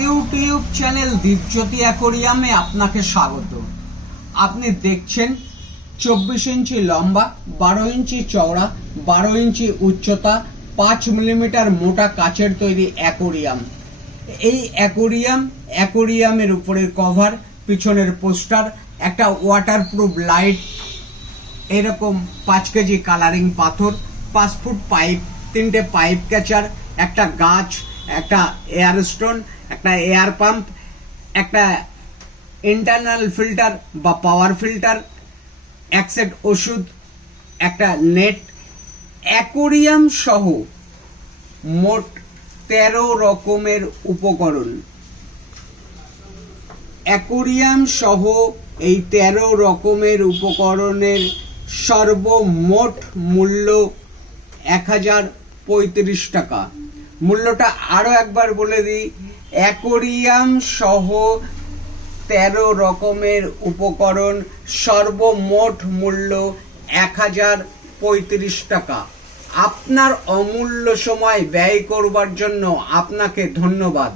YouTube channel Dipjyoti অ্যাকোরিয়ামে আপনাকে স্বাগত। আপনি দেখছেন 24 ইঞ্চি লম্বা, 12 ইঞ্চি চওড়া, 12 ইঞ্চি উচ্চতা, 5 মিলিমিটার মোটা কাচের তৈরি অ্যাকোরিয়াম। এই অ্যাকোরিয়ামের উপরের কভার, পিছনের পোস্টার, একটা ওয়াটারপ্রুফ লাইট, এরকম 5 কেজি কালারিং পাথর, 5 ফুট পাইপ, 3টে পাইপ ক্যাচার, একটা গাছ, একটা এয়ার স্টোন, একটা এয়ার পাম্প, একটা ইন্টারনাল ফিল্টার বা পাওয়ার ফিল্টার, এক সেট ওষুধ, একটা নেট, অ্যাকোরিয়াম সহ মোট 13 রকমের উপকরণ। অ্যাকোরিয়াম সহ এই 13 রকমের উপকরণের সর্বমোট মূল্য 1035 টাকা। মূল্যটা আরো একবার বলে দিই, অ্যাকোরিয়াম সহ 13 রকমের উপকরণ সর্বমোট মূল্য 1035 টাকা। আপনার অমূল্য সময় ব্যয় করবার জন্য আপনাকে ধন্যবাদ।